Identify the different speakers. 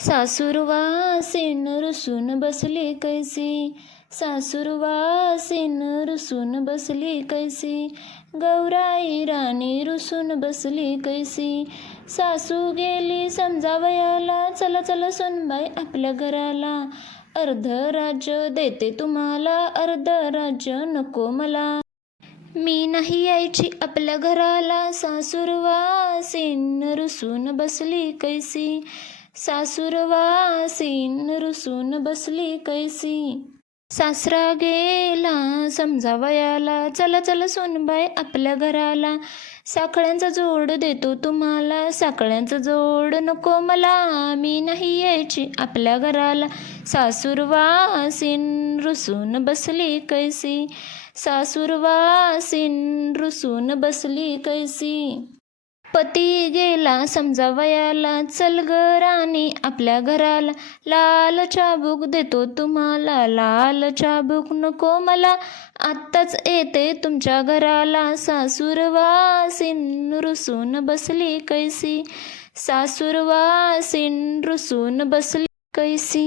Speaker 1: सासूरवासीन रुसून बसली कैसी? सासूरवासीन रुसून बसली कैसी? गौराई राणी रुसून बसली कैसी? सासू गेली समजावयाला चला चला सुनबाई आपल्या घराला. अर्ध राज्य देते तुम्हाला अर्ध राज्य नको मला. मी नाही यायची आपल्या घराला सासूरवासीन रुसून बसली कैसी? सासूरवासीन रुसून बसली कैसी. सासरा गेला समजावयाला चला चला सोनबाई आपल्या घराला. साखळ्यांचा जोड देतो तुम्हाला. साखळ्यांचा जोड नको मला. मी नाही यायची आपल्या घराला. सासूरवासीन रुसून बसली कैसी. सासूरवासीन रुसून बसली कैसी. पती गेला समजावयाला चल ग राणी आपल्या घराला. लाल चाबूक देतो तुम्हाला लाल चाबूक नको मला. आत्ताच येते तुमच्या घराला सासूरवासीन रुसून बसली कैसी. सासूरवासीन रुसून बसली कैसी.